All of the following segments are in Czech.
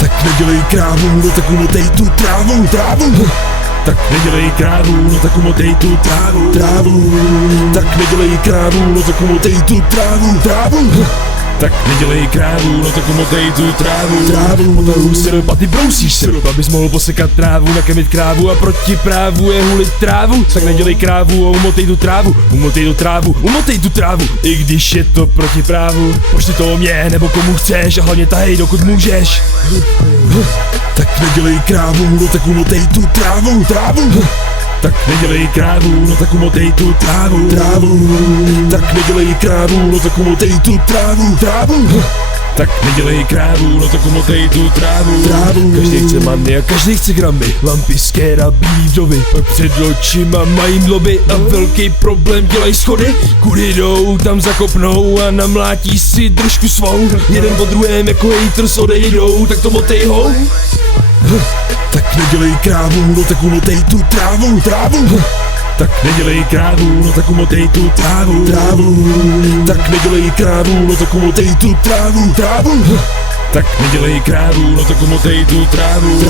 Tak nedělej krávu, no tak umotej tu trávu. Tak nedělej krávu, no tak umotej tu trávu. Tak nedělej krávu, no tak umotej tu trávu. Tak nedělej krávu, no tak umotej tu trávu. Potahu se do paty, brousíš se, abys mohl posekat trávu, nakrmit krávu a proti právu je hulit trávu. Tak nedělej krávu a umotej tu trávu, umotej tu trávu, i když je to proti právu. Pošli to mě, nebo komu chceš a hlavně tahej, dokud můžeš. Tak nedělej krávu, no tak umotej tu trávu. Tak nedělej krávu, no tak umotej tu trávu. Tak nedělej krávu, no tak umotej tu trávu. Tak nedělej krávu, no tak umotej tu trávu. Každý chce many a každý chce gramy, lampy z kéra, bílý vdovy, pak před očima mají mdloby a velký problém dělají schody. Kudy jdou, tam zakopnou a namlátí si držku svou. Jeden po druhém jako haters odejdou, tak to motej ho. Tak nedělej krávu, no tak umotej tu trávu. Tak nedělej krávu, no tak umotej tu trávu. Tak nedělej krávu, no tak umotej tu trávu. Tak nedělej krávu, no tak umotej tu trávu.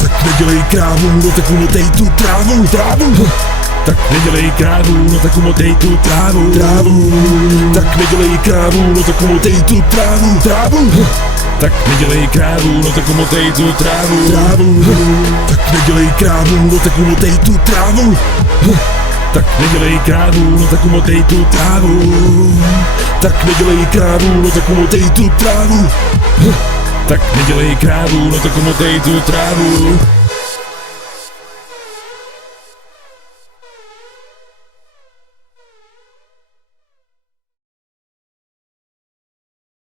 Tak nedělej krávu, no tak umotej tu trávu. Tak nedělej krávu, no tak umotej tu trávu. Tak nedělej krávu, no tak umotej tu trávu. Tak nedělej krávu, no tak umotej tu trávu. Tak nedělej krávu, no tak umotej tu trávu. Tak nedělej krávu, no tak umotej tu trávu. Tak nedělej krávu, no tak umotej tu trávu. Tak nedělej krávu, no tak umotej tu trávu.